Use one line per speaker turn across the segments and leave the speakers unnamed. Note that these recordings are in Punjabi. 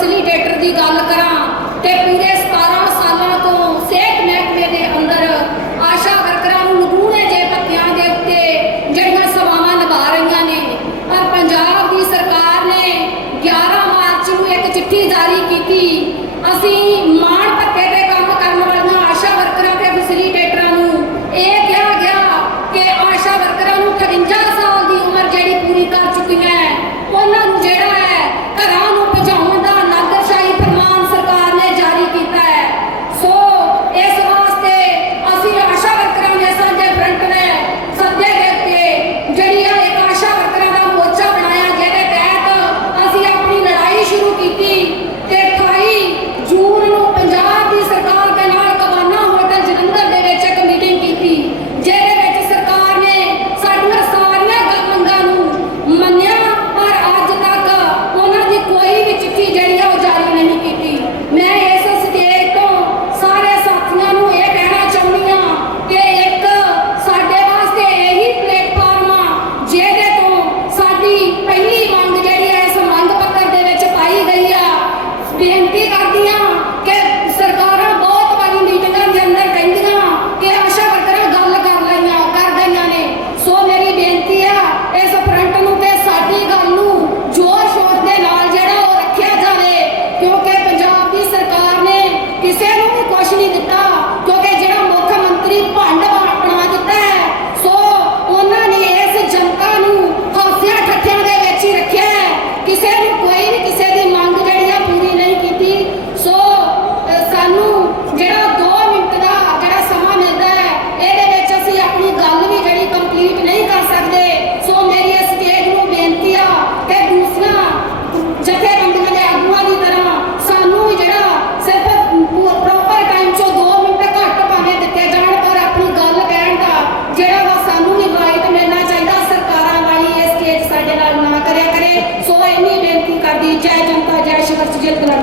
ਫੈਸਿਲੀਟੇਟਰ ਦੀ ਗੱਲ ਕਰਾਂ ਤੇ ਪੂਰੇ 17 ਸਾਲਾਂ ਤੋਂ ਸਿਹਤ ਮਹਿਕਮੇ ਦੇ ਅੰਦਰ ਆਸ਼ਾ ਵਰਕਰਾਂ ਨੂੰ ਨਿਪੂਣੇ ਜੇ ਪੱਤਿਆਂ ਦੇ ਉੱਤੇ ਜਿਹੜੀਆਂ ਸੇਵਾਵਾਂ ਨਿਭਾ ਰਹੀਆਂ ਨੇ, ਪਰ ਪੰਜਾਬ ਦੀ ਸਰਕਾਰ ਨੇ 11 ਮਾਰਚ ਨੂੰ ਇੱਕ ਚਿੱਠੀ ਜਾਰੀ ਕੀਤੀ। ਅਸੀਂ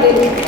Thank you.